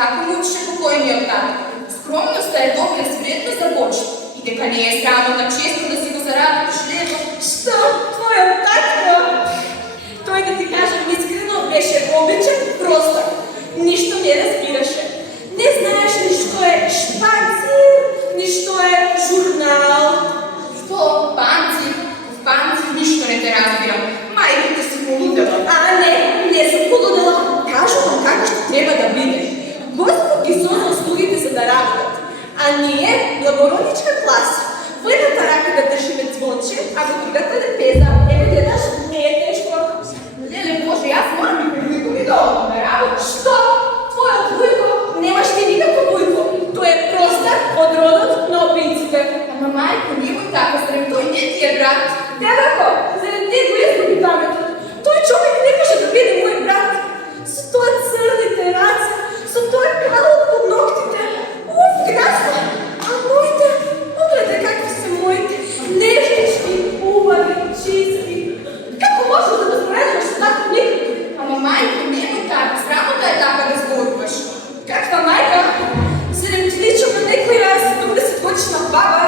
Како мучеше покојниот тато. Скромноста е добра и спретна за почет. И дека не е срамота често да си го зарадиш левот. Што? Твојот татко? Тој, да ти кажам искрено, беше обичен, простак. Ништо не разбираше. Не знаеше ни што е шпанцир, ни што е журнал. Што? Панцир? В панцир ништо не те разбирам. Мајката си полудела. Не сум полудела. Кажу вам како што треба да биде. Господ ги создал слугите за да работат. А ние, благородничка класа, во едната рака да држиме звонче, а во другата да пеза. Еве гледаш, не е тешко. Леле Боже, јас морам и Вујко ми да одам на работа. Што? Твојот Вујко? Немаш ти никакво Вујко. Тој е простак од родот на обиците. Ама мајко, немој така, зарем тој не ти е брат. Дедако, зарем ти го изгуби паметот. Тој човек не може да биде мој брат. Со тоа црните раце, со тоа кало по ноктите. Уф, грасно. А моите, огледај какви се моите. Нежнички, убави, чисти. Како можеш да го споредуваш со тако никак? Ама мајко, немој така, срамота е така да зборуваш. Каква мајка? Зарем ти личам на некој раз, тук да се почна баба,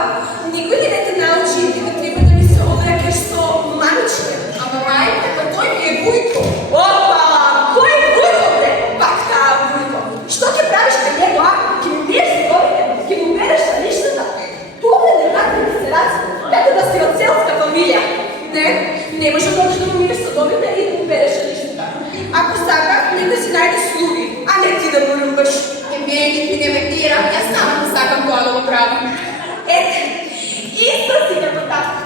никој ли не те научи дека треба да ми се обраќаш со мамичке? Ама мајко, па тој ми е Вујко. Опа! Кој Вујко, бре? Пак таа Вујко. Што ќе правиш кај него, а? Ќе му биеш зубовите? Ќе му береш личната? Погледне како да се рази, како да си од селска фамилија. Не може да му мириш зубовите и да му береш личната. Ако сака, нека си најде слуги, а не ти да го любаш. Мене ти не ме тира, јас само да сакам тоа да го правим. Ете, исто си като татко.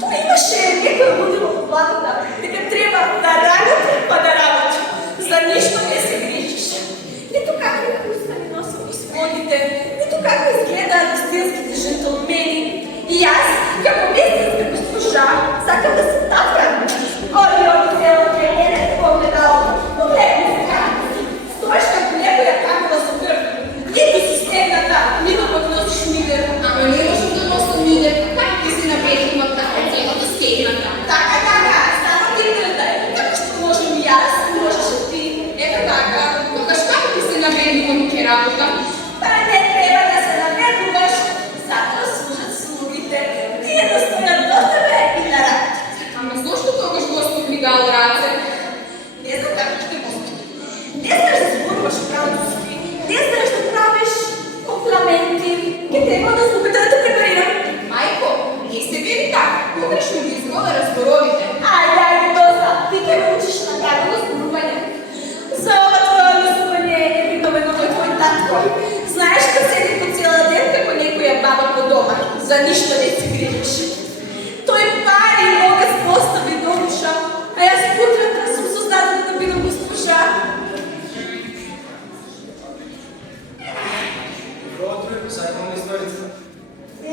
Тој имаше некој лудило во главата, дека треба да работи, па да работи. За ништо не се грижише. Нито како устани носил господите, нито како изгледаат истинските джентлмени. И јас, како истинска госпожа, сакам да се татка. Оди, селке, не се погледало. Погледни се како си. Стоиш како некоја камила со крв. Нито си стегната, нито пък носиш мидер. Ама не можам да носам мидер, така ти си набегнала, така целата стегната. Така, само ти гледай. Како што можем и јас, можеш и ти. Ето така, тогаш како ти се набегнала ми ке работа? Па не треба да се наведуваш. Затоа служат слугите. Тие да стоят до тебе и да работат. Ама зошто тогаш Господ ми дал раце? Не знам како ќе Господ. Не знаеш да зборуваш француски. Не знаеш да правиш комплименти. Ке треба да слугите да те препарирам. Мајко, не се вери така, погрешно ги изговара зборовите. Ајде, доста. Ти ке ме учиш на како зборување. За ова твоја наступање е видовено кој твој татко. Знаеш ка седи по цела ден како некоја баба по дома. За ништо не си грижиш. Тој пари мога спостави до душа, а јас путрата сум создадена да бидам госпожа. Сакам историца.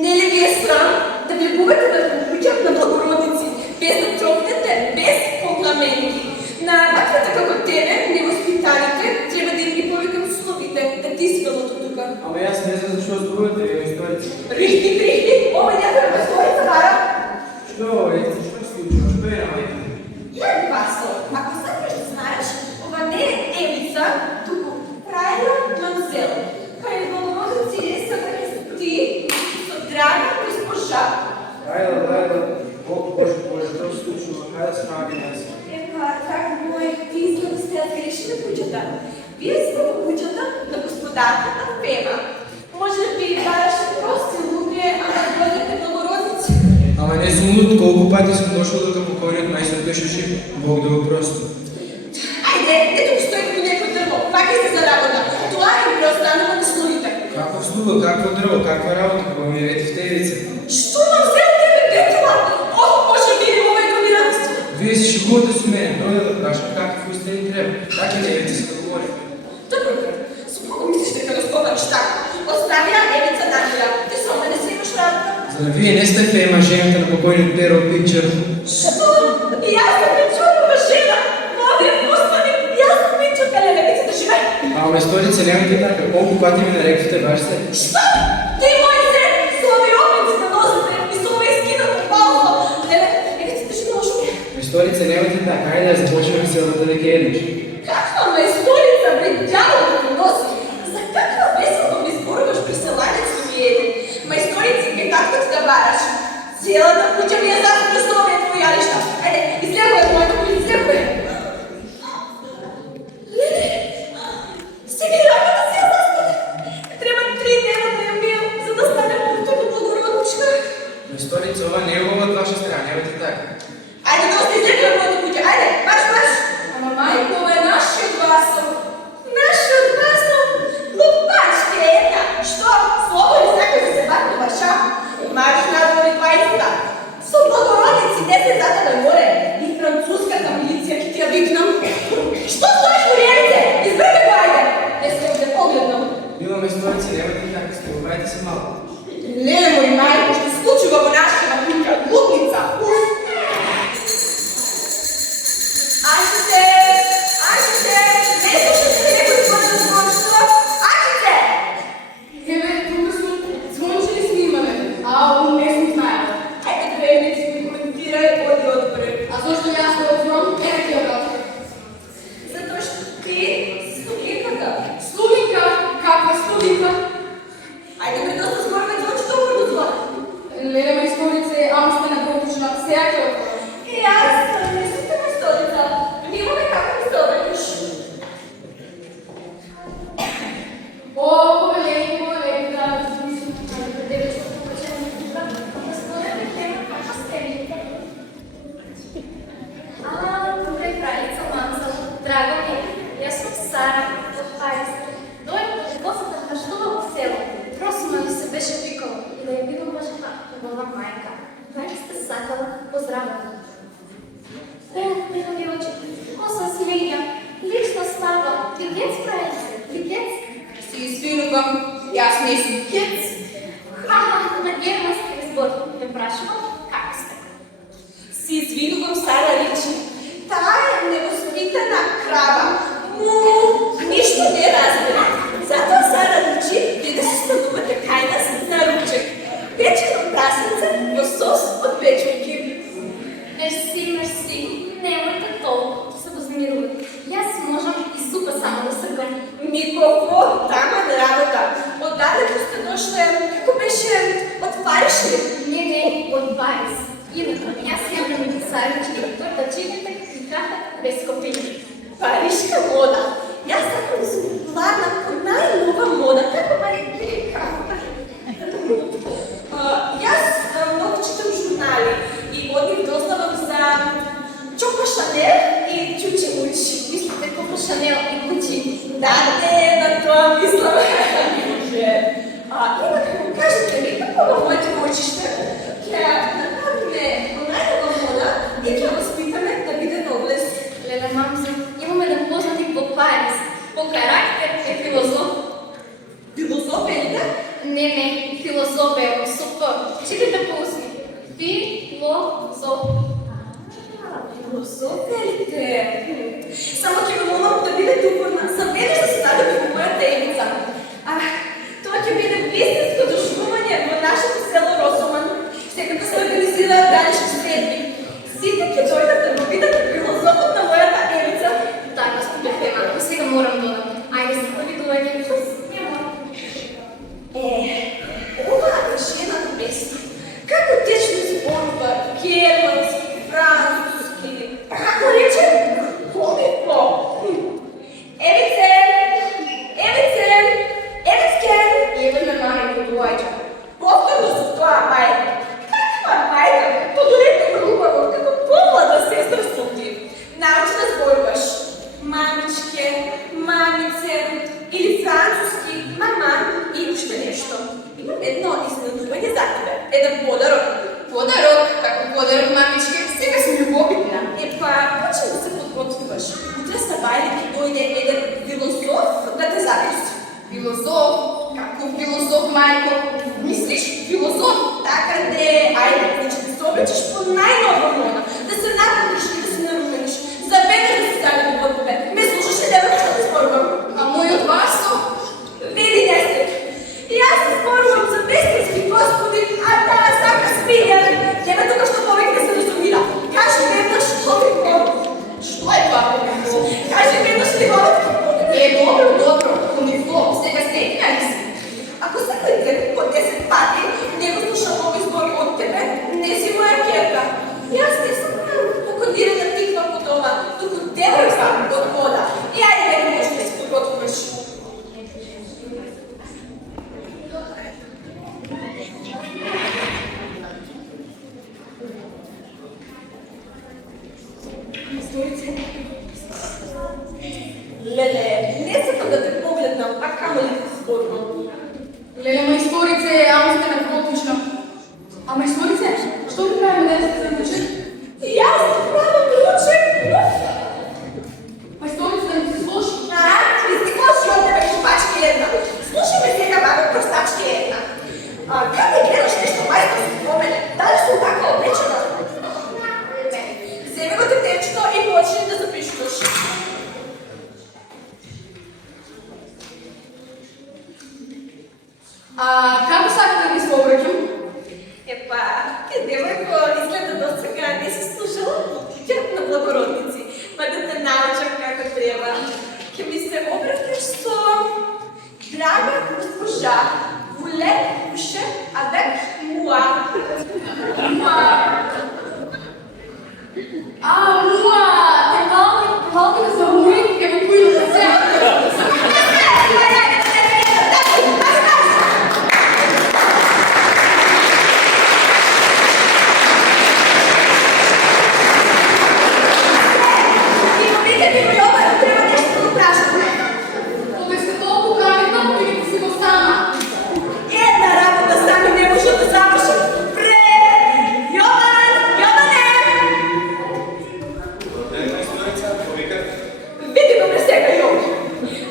Не ли ви е срам да влегувате врху куќа на благородници, без да тропнете, без комплименти? На ваквата како тебе, невоспитаните, треба да им ги повикам слугите, да ти свалат от тука. Ама јас не знам зашто зборувате ја историца. Рихти, ова някоја престорица бара. Што е? Што се случува? Што е на мајка? Јади Васо, ако сакаш да знаеш, ова не е Евица, туку Прајна Мамзел. Кај благородници е събрани са ти, со драга госпожа. Лајла, Боже, што се случува? Хајде да се наоѓаме јас. Ева, так мој, ти изгледа сте ја грешили куќата. Вие сте во куќата на господарката Фема. Може би бараше прости луѓе, ама дојдете благородници. Ама не сум луд, колку пати сум дошол до покојниот мајстор беше жив. Бог да го прости. Ајде, ето го стои како некој дрво, пак е за работа. Тоа е преостанува на слугите. Каков слуга, какво дрво, каква работа, кога ми е в тевица. Што вам взел тебе, детела? Ох, Боже, биде овој доминанство. Вие се шегувате со мене, дојде да прашам какви сте ни треба. Така не евите се да говори. Добро, со кого мислиш дека разговараш така? Остави ја Евица Данила, ти со мене си имаш работа. За да вие не сте Фема, жената на покојниот Перо Пикчер. Што? И јас сум печурова жена. Моје Господи, јас сум пичурка, лелевица да живее. Ама историца немате така, колку пати ми нареквате баш сте. Што? Ти мој син, со овој опит да носите и со овој скинато палко. Леле, Евица да живее ошо. Историца немате така, ајде да започнеме селата дека еднаш. Каква ма историца, бе, дјавол да носи? Цялата куча ми е завтра да стоя твоя неща. Айде, излягай, моята куча, излягай. Леле, сега и работа си я заспане. Трябва 3 дена да я мил, за да стане културно благородничка. Но сторица, ова не е ова от ваша страна, нямате така. Айде, доста излягай, моята куча, айде, марш! Ама майко е нашия гласо. Нашия гласо, глупачка една. Що? Слово ли сакаш да се бахне ваша? Марш надвор и 20-та. Со благородници 10 зада нагоре. И французската милиция ки ти я викнам. Що стоиш в релице? Избегай го, айде! Не се да погледнам. Имаме сторица, нямате така, стиловайте се малко. Немoj, majko, što se случува во нашата куќа, глупница. Ajde, ne slušajte neko izgledno zvončstvo. Ajde! Еве, тук сме звончили снимаме, а он не сме знаела. Ajde, две ми коментирай, оди отпре. А зашто јас не озвон, не ти обратно. Затоа што ти си слугинката. Слугинка, каква слугинка? Ajde, бе, доста скоро звончето го звона. Леле, ма историце, ама сте на проточна, сега ќе отворам. И аз не сум те столица. Немаме како ми се обрнеш. О, повелени, да мислам, да тебе што покачам. Добре, кралица Мамза. Драго ми, јас сум Сара од Париз. Дојдов да посетам баштува во село. Просима ми се беше викала и да ја видам вашата убава мајка. Веќе сте сакала, поздравам. Милови очи, коса свиња, лична слава, лигец прајце, лигец. Си извинувам, јас не сум кец. На германски избор. Ја прашувам, како сте? Си извинувам, Сара речи. Таа е невоспитана крава. Ништо не разбира. Затоа Сара речи ви да се станувате кај нас на ручек. Печено прасенце во сос од печенки. Мерси, немојте толку, ќе се возмирувате. Јас можам и супа само да сркам. Никово, таман работа. Оддалеку сте дошле, како беше од Париж ли? Не, од Париз. Инаку, јас јавам ми писарички, тортачините и кафе без копејки. Паришка мода. Јас сакам да сум владна по најнова мода, како Марика. Јас многу читам журнали и од нив дознавам за Чоко Шанел и Чучи Мучи. Мислите Коко Шанел и Гучи? Да, не, на тоа мислам. Инаку, кажете ми, како во моите учиште, ќе направиме најнова мода и ќе воспитаме да биде доблес. Леле, мамза, имаме да познати по Париз. По карактер е филозоф. Филозоф е ли да? Не, филозоф е со П. Читайте по усми. Филозоф. Филозофите. Само ќе го молам да бидете упорна. Сам веднаш да се ставите во мојата емица. Тоа ќе биде вистинско дошувување во нашето село Росоман. Секако се организираат данешни средби. Сите ќе дојдат да го видат филозофот на мојата емица. Да, господи Фема, сега морам да одам. Ајде се повидување. Оваа жена на место. Како течно зборува германски, француски, како рече, хубаво. Евицен! Еве ме мајко, доаѓа. Повторно со тоа мајка. Каква мајка? Подолетно хубаво, како помлада сестра сум ти. Научи да зборуваш мамичке, мамице или француски, мама и уште нешто. Имам едно изненадување за тебе. Еден подарок. Подарок, како подарок, мамичке, сега сум љубовитна. Почни да се подготвуваш. Утре на бајле ќе дојде еден филозоф да те зависи. Филозоф, како филозоф, мајко? Мислиш, филозоф? Така де, ајде, значи да се облечеш по најнова мода, да се напудиш и да се нарумениш. Заведеш да се стави во тебе. Ме слушаш ли да што те спорувам? А мојот васо? Види, Нестер. И аз се спорувам за вестински господи, а таа сака спиња. Нема тука што повеќе да се разумира. Кажи веднаш повеќе. Што е тоа помисло? Кажи веднаш ли повеќе. Добро, помисло, сега стекна ли си? Ако секој ден по 10 пати не го слушам овој збор од тебе, не си А како сакате да ги спобраќам? Епа, ке девојко изгледа до сега не си слушала путикет на благородници, па да те научам како треба. Ке ми се обратиш со драга госпожа, вулет уше, avec moi. Муа, те малко да се умои, ке го појду да се. Кога сте толку каметно, видите си го сама. Една работа сами не може да заврши. Јоване! Види го ме сега, Јован.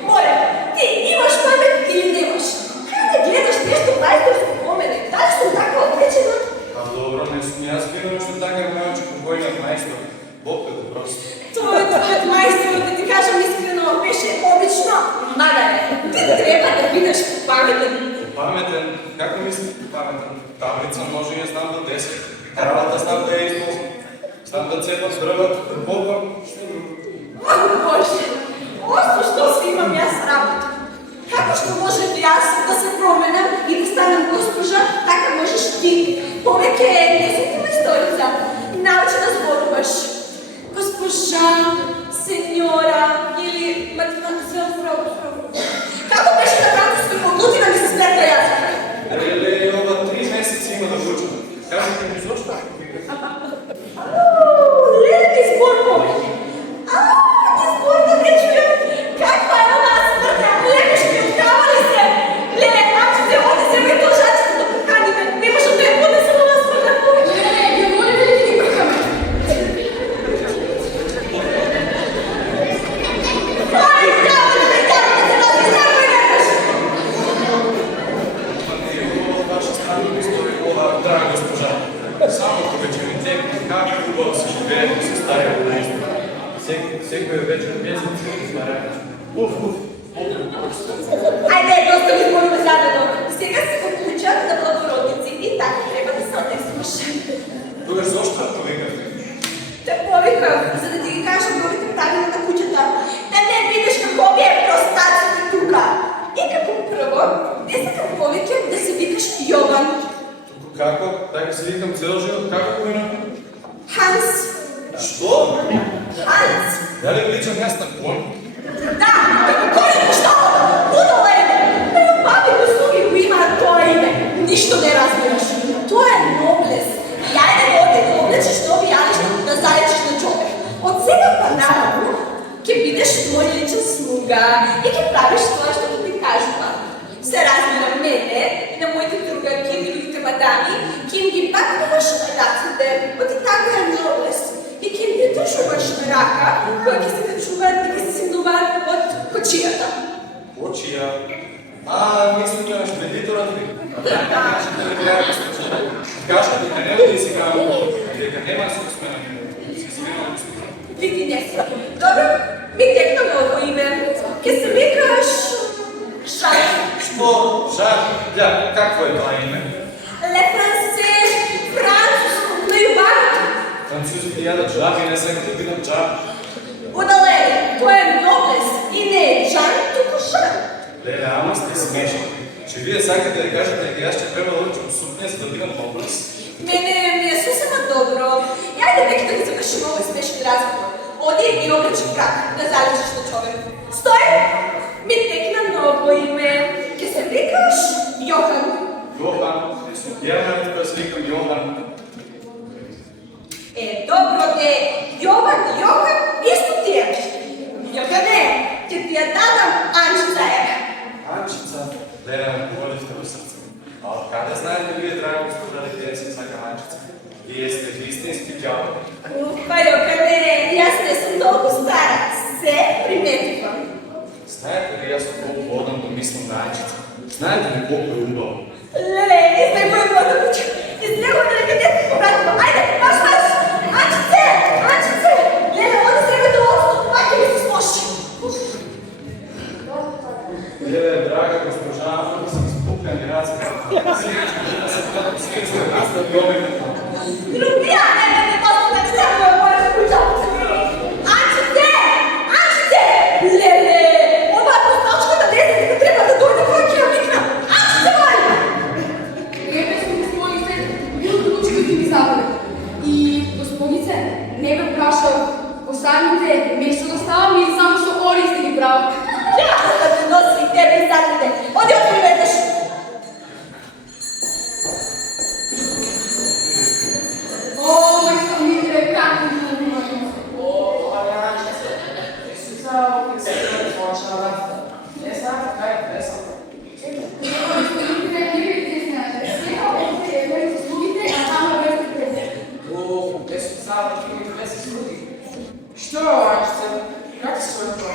Моля, ти имаш памет или немаш? Кај да гледаш нешто мајсторско по мене? Дали сум така отречена? Па добро, не сум јас бил што така ме научи покојниот мајстор. Бог е доброст. Твојот мајстор, да ти кажам искрено, беше одлично. Мада, ти треба да бидеш паметен. Паметен, како мислиш паметен? Таблица може ја знам до 10. Работа знам да ја използвам. Знам да цепам дрвот, попам. О, Боже, осто што си имам јас работа. Како што може јас да се променам и да станам госпожа, така можеш ти. Повеќе не си ти мајсторица. Научи да зборуваш. Госпожа, сеньора или фрау. Како беше на француски подлути да ми се сплета јазика? Леле, ова 3 месеци има да учам. Кажете ми зошто? Леле, ти збор повеќе. Ти збор да не чујам. Каква е ова смртна? Леле, ще ми откавали се. Леле, се оди се ме тожачите да поканиме. Не може да ја подесам ова смртна повеќе. Не, ги молите ли да ги бркаме? Ай, трябва да ме карате да ти знаме веднъж. Ваша страна история, ова драга госпожа. Само вечерите, како хубаво се живее со стариот мајстор. Секој вечер без измарена. Уф. Ајде, доста ми збориме задедно. Сега си го куќа на благородници и така треба да се одесваш. Тогаш зошто повикавте? Те повикав, за да ти ги кажам новите правила на куќата. Да не видиш како ми е простаците тука. И како прво, не сакам повеќе да се викаш Јован. Како? Така се викам цел живот, како го имам? Ханс. Што? Ханс. Дали личам јас на кон? Да, како кој што? Будало име. Бабите слуги го имаат тоа име. Ништо не разбираш. Тоа е ноблес. И ајде оде да облечеш нови јалишта да зајчиш на човек. Од сега па наравно, ќе бидеш мој личен слуга и ќе правиш тоа што ќе ти кажува. Се разбира мене и на моите другарки и другите мадами, ќе им ги пакнуваш раците, оти така е ноблес. И ќе им ги тршуваш на рака, која ќе се качуваат и ќе се симнуваат од кочијата. Кочија? Мислам да шпедиторот ви. Кажете ли беа госпожа? Кажете дека не ли си камо, дека нема се сменам. Си сменам госпожа. Види нещо. Добро, ми текна ново име. Ке се викаш Жак. Што? Жак? Да, какво е тоа име? Ле францез, француско, плејубарто. Французите јадат жаб и не сакат да бидат жаб. Удалени, тоа е ноблес и не е Жан, туку Жак. Леле, ама сте смешни. Че вие сакате да кажете дека јас ќе треба да учам супне за да бидам ноблес? Мене ми е сосема добро. Јајде веќе да ги завршим овој смешни разговор. Оди и облечи крак да залечиш на човек. Стој! Ми текна ново име. Ке се викаш Јохан. Јохан, Јерман, кој се викам Јохан. Добро де, Јохан, исто ти е. Јохане, ќе ти ја дадам Анчица е. Анчица, леле, ме поволите во срце. А од каде знаете вие, драго господа, дека јас се сакам Анчица? Вие сте вистински ѓавол. Па Јохане, јас не сум толку стара. Се приметувам. Знаете ли јас колку одам да мислам на Анчица? Знаете ли колку е убава? Леле, излегувам во куќа. Излегувам да не се побратува. Ајде, марш! Анчице! Леле, оди сега до осто, пак ќе ми се слоши. Леле, драга госпожа, Bukljani razgled. Sljedeći da se gledam svjetskoj nastavi objekta. Ljubija, ne postavljati samo moja kućaca. Ančite! Ančite! Lele! Ova postavčka da dete da treba da dojde koja kilometra. Ančite, Marija! Lijepe su gospodice, bilo da ti mi zabave. I gospodice, ne ga prašao, osamite, mjesto da stavam i samo što koristili pravo. Ja da te nosi tebe i zadnite. Odi od tebe vedeš. O, majstor Mitre, kako mi Što je Ančice? Kako si sve to?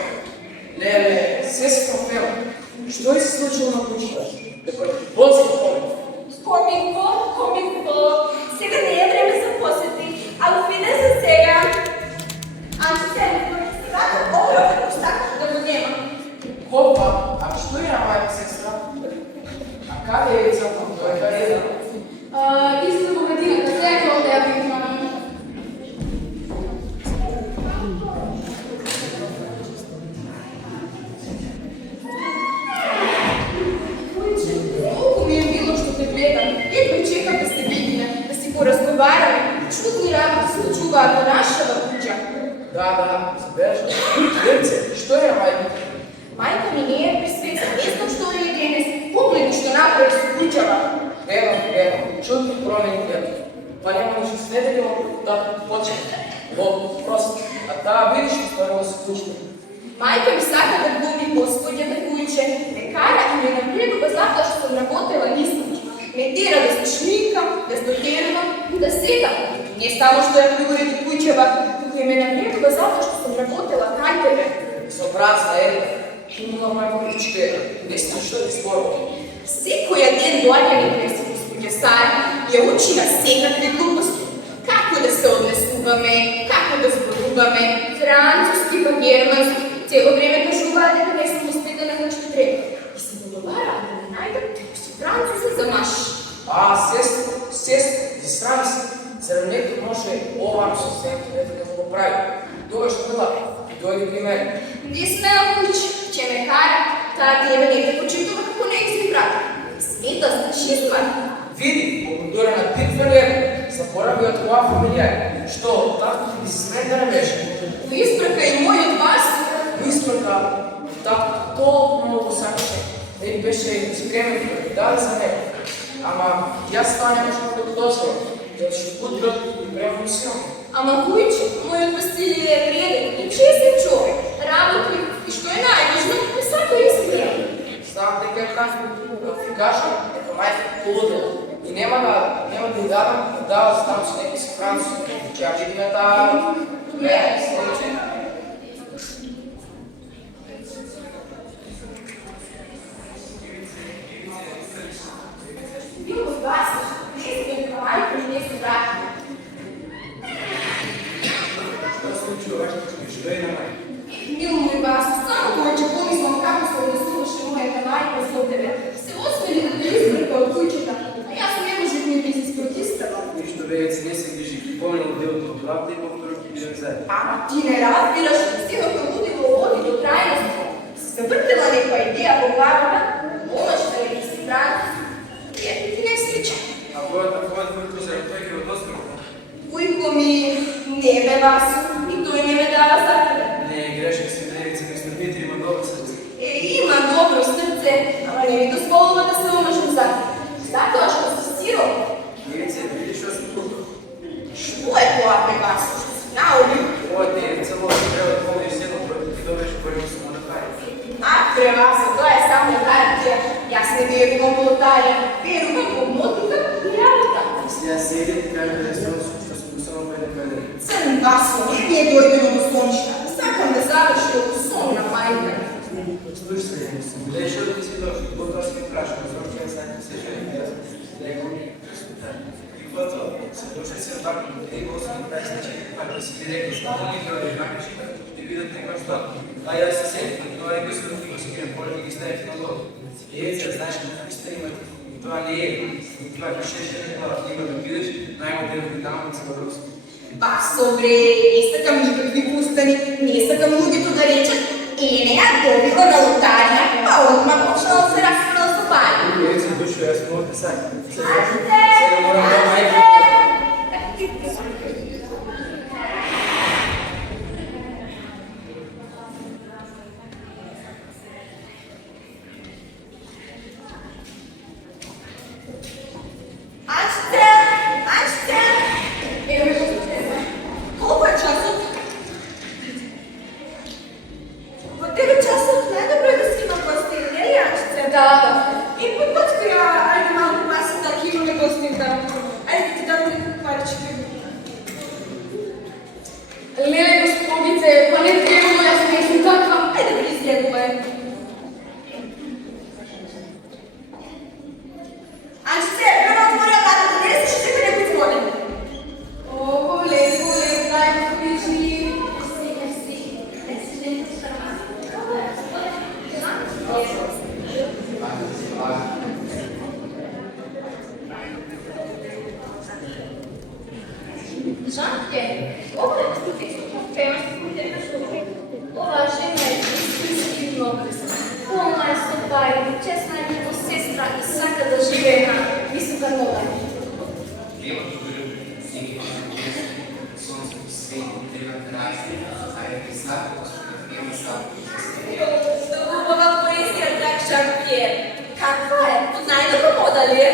Lele, sve si trofeo. Što je se slučilo na kući? Tako je bolzi pogled. Komiko. Сега не е време за посети, а отиде за сега. Анчице, сега ovo je остатък да го няма. Hoppa, a što je na moja sestra? A kada je celkom to je karijera? Излиза по градината, след това да я бих мама. Колко ми е мило, що те гледам. Едва чекам да се видим, да си поразговаряме. Чудни работи се случуваат во нашата куќа. Да, забележа. Дърце, що е майка? Мајка ми не е при свет, не знам што е денес. Погледи што направи со куќава. Гледам, чудни промени гледам. Па няма нищо следено да почне. Просто, а таа видиш што станува со кучите. Мајка ми сака да глуми господјата куќе, ме кара и ме напредува затоа што сум работела низ. Ме тера да се шминкам, да се дотерувам и да седам. Не само што ја пригореди куќева, туку и ме напредува затоа што сум работела кај тебе. Собразна Елена, имала майка кучкера, не сте што ти спорува. Секоја ден доаѓа некоја си господја Сара и ја учи на секакви глупости. Како да се однесуваме, како да зборуваме, француски па германски. Цело време кажуваат дека не сум воспитана како што треба. И се договара да не најдам си француза за маш. Сестро, ти срам се. Зарем нето може овам со сенки да го прави. Тогаш мила, дојди при мене. Не смеа куќ, че ме кара, таа тебе не те почитува како нејзин брат. Света значи ствар. Види, дори на Питфелер, заборави од това фамилија. Што, тако ти се смее да не беше? Го испрака и мојот вас. Испрака, тако толку многу сакаше. Не беше скремен да даде за него. Ама, јас това не можам да го дозволам, защото путрот и превно силно. Ама кујче, мојот Василije е вреден и честен човек, работлив и што е најважно, не сака искрено. Знам дека е така, да ти кажам, дека мајка полудела. И нема да ја дадам да оставам со некој си француз. Ќе ја видиме таа... Не, следеće. Бил го басиш, не си ме мајка и не си брат. Što se učio vaš što je na maj? Мил мој бас, само повеќе помислам како се однесуваше мојата мајка со тебе. Се осмели да те избрка од куќата, а јас не можев ни да се спротиставам. Нищо веќе не се грижи. Помнил делото од правда и повторно ќе бидем заедно. Ама ти не разбираш, синото лудило води до трајност. Се завртела некоја идеја во главата, момачка не си француз. Ето ти не случа. А твојата вртка за тој ќе одостро. Ујко ми не ме Васу и тој не ме дава закада. Не е грешка се девица, мислам Дмитрий има добро срце. Има добро срце, ама не ми дозволува да се омажам закада. Затоа што си сирот. Девица, видиш што сум тука. Што е тоа пре Васу? Што си наоли? Ова девица може треба да помниш едно проти ти добреш първо се му направи. А, пре Васу, тоа е само хартија. Јас не верувам во таја, верувам во мотука и работа. Сега седи и кажа да е странно што сум го само педе. Црн Васу, не дојдено до сончина. Сакам да заврши од сон на мајка. Слушай, лешо да си дошли, потоа си ми прашам, зашто ја знаете се жени, јас леко и кото се дошли се така, и го сум песначи, ако си ви рекли, сколько ги дойде, накачи, ти бидат некој што. А јас се сетим, тоа е кој се да ти го си грем, поле да ги ставите на долу. Цвиеца, знаеш какви сте имате? И това не е. И това пишеше има да бидеш најмодерни дамици во Руски. Ба, собре, не сакам никакви пустани, не сакам луѓето да речат, Енеја добила на лотарија, па одма почнала се расправа со пари. Цвиеца, душо, јас моите сај. Ajde, Сега морам да мајка. колко е часот? Во 9 часот најдобро е да си има гости, не ли, Анчице? Да. И поточка ја, ајде малку маси да ќе имаме гости там. Ајде ти дам некој парички. Леле, господице, па не требало, јас не сум таква. Ајде да излегуваме. Анчице, прво отворя вратата, не ли се чека некој звони? О, леле, дай го прижи. Жанке, ова е стотичко фема што споделна што ова жена е истински многрес. Полна е со пари, честна е како сестра и сака да живее на висока нога. Убава поезија, драг Жан-Пиер. Каква е? Од најдобра мода ли е?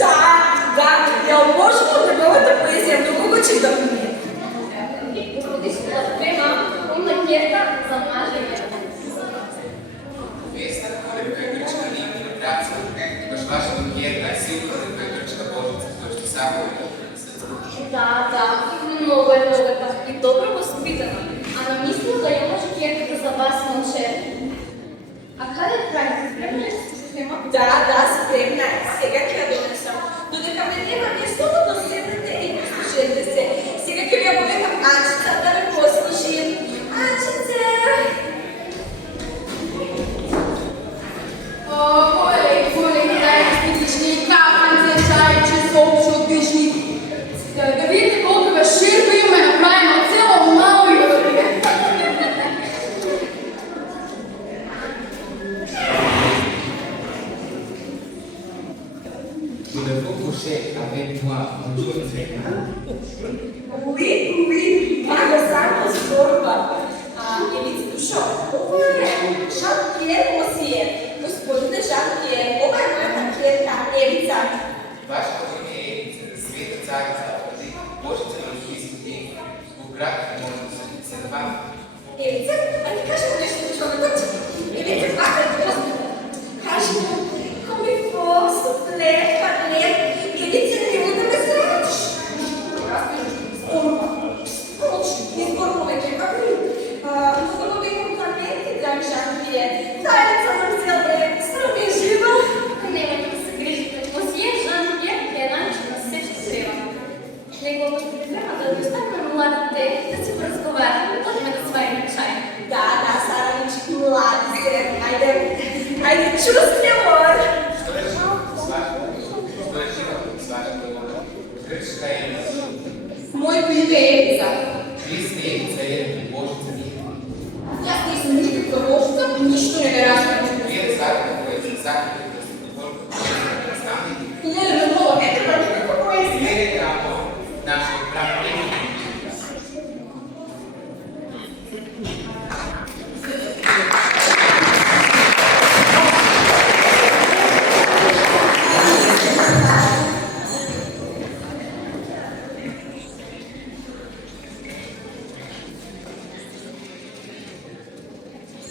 Да, ја обожавам неговата поезија, многу го читам. И породичната фема, полна керта за мажење. Да, много е така и добро воспитана. А намислил да ја може керката за вас момче. А каде правите? Спремна ли сте фема? Да, спремна е. Сега ќе ја донесам. Додека ме нема, вие слободно седнете и послушете се. Сега ќе ви ја повикам Анчица да ме послуши. Анчице! О, коле, дай спитични кафанце, чајче, сопче, отлични. Да видите колко ширко имаме направено, цело мало јури. Voulez-vous coucher avec moi aujourd'hui? Oui, Mago Santos Borba. Елица Душо, ова е Жан-Пиер Мосиер. Господине Жан-Пиер, ова е мојата керка Евица. Вашето име е Света царица, Божица на Луиски ден. Во град може да се забавя. Евица, а ти кажем нещо за човекот? Евица, как е просто? Кажи му, коми фос, лев, парлет, Евица, не му да ме срамиш. Борба. Колчи, не борба веќе, како ли? Много ви комплименти, драг Жан-Пиер. Царица на целе, сраби жива. Немајте да се грижите. Мосиер Жан-Пиер е начин на се што треба. Неговата приprema да достави на младите да си поразговарат. Одиме да сварим чај. Да, Саранич, млади се. Ајде, чувстве, мор. Што е живо с вашето име? Грчка е Моето име е Евица. Христе е Божица ни. Јас не сум никаква божица, ништо не ме разбирам. Вие сакате поезија, сакате да се договорите да представите. Леле, много, не треба никаква поезија. Не е тамо нашиот брат Ленин.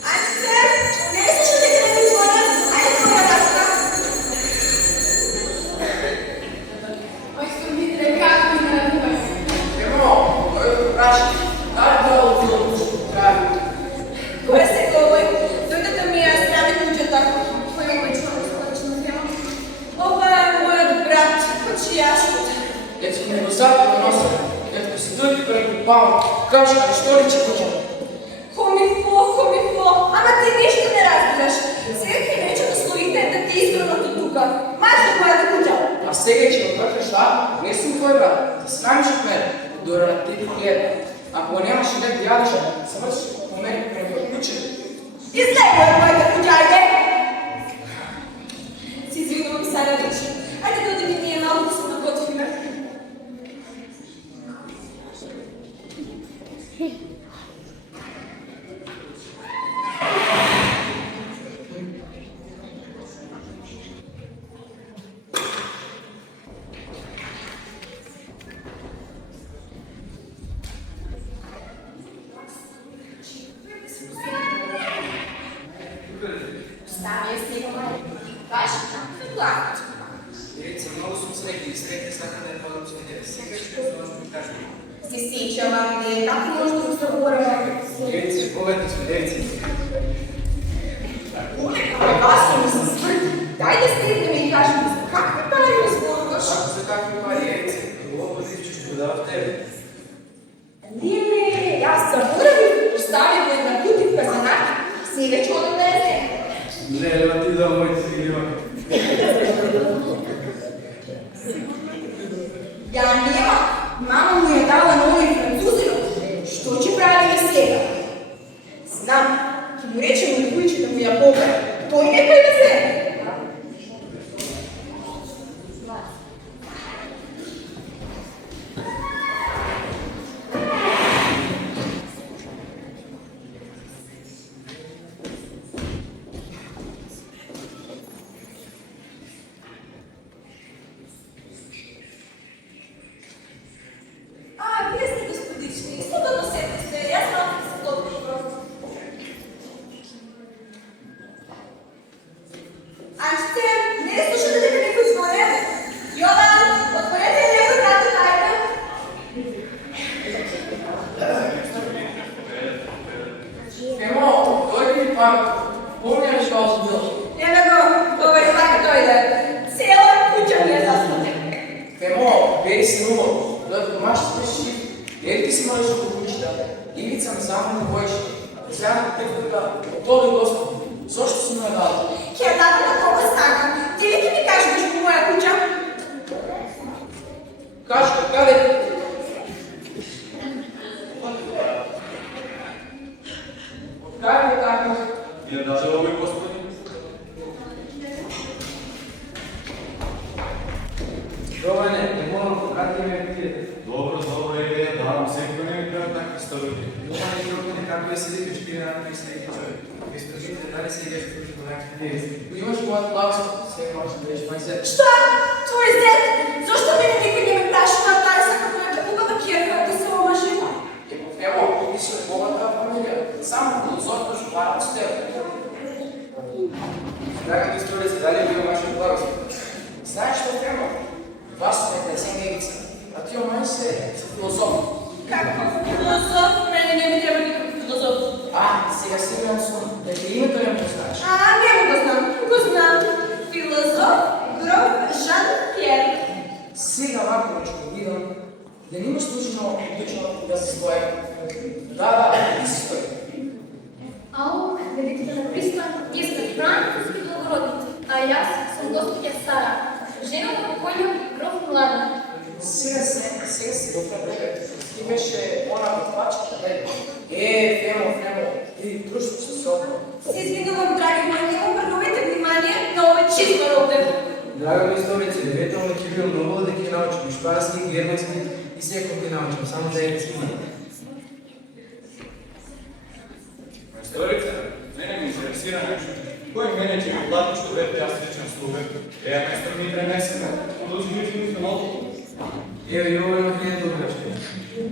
Анчице, не ли слушате дека ми звонат? Ајде, твоја вратата. Ой, сум виделе како ми нарадуваш. Емо, праши, дали да отидам крај? Горе се главој, дојде да ми ја срави куќата. Твоја обична безпорачна фема. Ова е мојот брат, кочијашот. Ето не го сакам да носам. Ето се дојде преку памо, кажа што ли ќе кажа? Коми Излегла моята куча, айде! Се извинувам, Сара рече. Айде да отидем ние малко да се подготвим. Ставя снимаме. Баш, предлагам. Дирекция, много съм среди. Среди сега да е това да се видя. Сега ще да кажа. Се сичам, не, как може да се говорим? Дирекция, повече сме дирекция. Опасно ми се свърти. Дай да стигнем и кажем, как те пари да сборваш? Ако се как това дирекция, било бъде, че ще дава в тебе. Не, аз забравих, оставя го една кути в казанак, сега че да не е. Не, лева ти да моите си лева. Я няма, мама му е дала нови французина. Що че правим сега? Знам, ки му речем на куйче да му я побере. Той не да се. Вие сте господични. Свободно седте сте. Аз малко да се подготвя. Анчице, не ли слушате дека некој зборе? Јован, отворете некој брата тајка. Емо, дойди ми пак. Помня ли що аз бил? Нема го, овој пак дојде. Цела куќа ми е заснате. Емо, бери се нумо. Дойди домашните ши. Ели ти си мораш да получи да. Ивица ме само не боиш. Сега на тъквата, отоди Господ. Защо си ме дал? Ќе дадам на кога стана. Ти ли ќе ми кажеш по моја куќа? Кажи, къде? Откъде е тази? Вие даже овој Господи. Роване, не мога да ме видите. Добро идея, давам секој не ми правят такви ставите. Роване, толкова не както я се викаш, ти на някакви всеки човек. Изпълните, дали се играш против на някакви действия. Имаш моят плакса, сега можеш да видиш майсет. Што? Твој зет? Зошто мене никој не ме праша на тази како мојата убава кјерка да се омажила? Емо, ти си от богата фамилия. Само философът разговарям с теб. Драгите столици, дали е бил вашия благослов? Знаеш що Емо? Това са деца невица. А ти омай се философ. Како философ? Мене не ми треба никакъв философ. Сега си имам сон. Дали името не го знаеш? Не го знам. Го знам. Философ Гроф Жан Пьер. Сега малко ще го видам. Да не имаш нужно отлично да се стои. Да, ти си стои. Ау, великите на Христа, ние сме французски благородници, а аз съм госпожа Сара, жена на покойния гроф Младен. Сега си го пребре. Ти беше она подпачката, не? Фемо, ти дружно ще се опра. Се извинувам, драги мои, не обърнувайте внимание на овој чисто роден. Драго ми столици, деветно ти бил много да ги научим. Шпарски, германски и всеко ги научим. Само да е си. Мајсторица, мене ми интересира нещо. Кој мене ќе ми плати што бе аз личен слуга? Мајстор ми пренесеме. Този люди ми много. И ovo ima klijentu ugračke.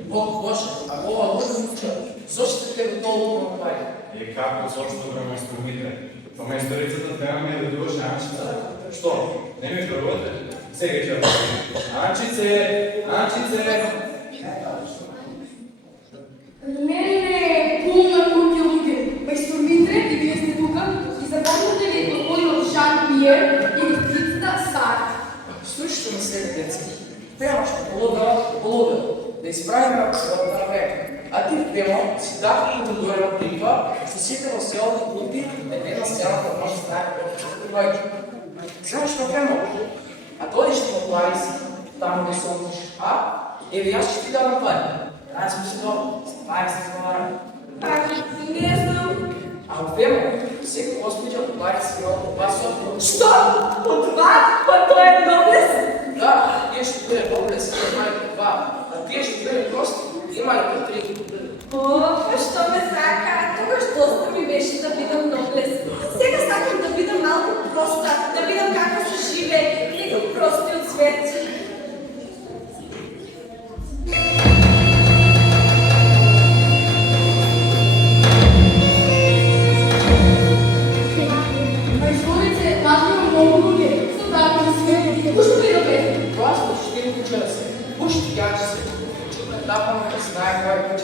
Боже, а ова луда муча, защо те го толкова направи? Како зошто бе мајстор Митре? Па мајсторицата треба ме да дуваш Анчица. Што? Не ми верувате? Сега ќе Анчице! Не, пълна кутия луѓе. Мајстор Митре, и вие сте тука и запомнете ли господинот Жан Пиер и гостицата Сара. Слушайте ме сега, деца. Прямо ще полуда, да изправим на време. А ти, Темо, си дахме да дойде от Литва, ще сите в село да купи една селата може да стане по-често. Знаеш що, Темо? А той ще ме плари си, там да се отиш. Еви, аз ще ти давам пари. Аз съм си долу, 20 долара. Не знам. А Темо, стигнал до 2 сотни. Що? По 2? Па той е Ноблес? Да, тие ще бъде Ноблес, има ли по 2, а тие ще бъде просто, има ли по 3. О, па што ме сака, тогаш доста ми беше да видам Ноблес. Сега сакам да видам малко проста, да видам како се живе некој простиот свет. А изходите названо много луѓе, со такви свет. Пошто ви да бе? Просто ще ви уча да се пушти, тя че се чука етапа, да знае кой е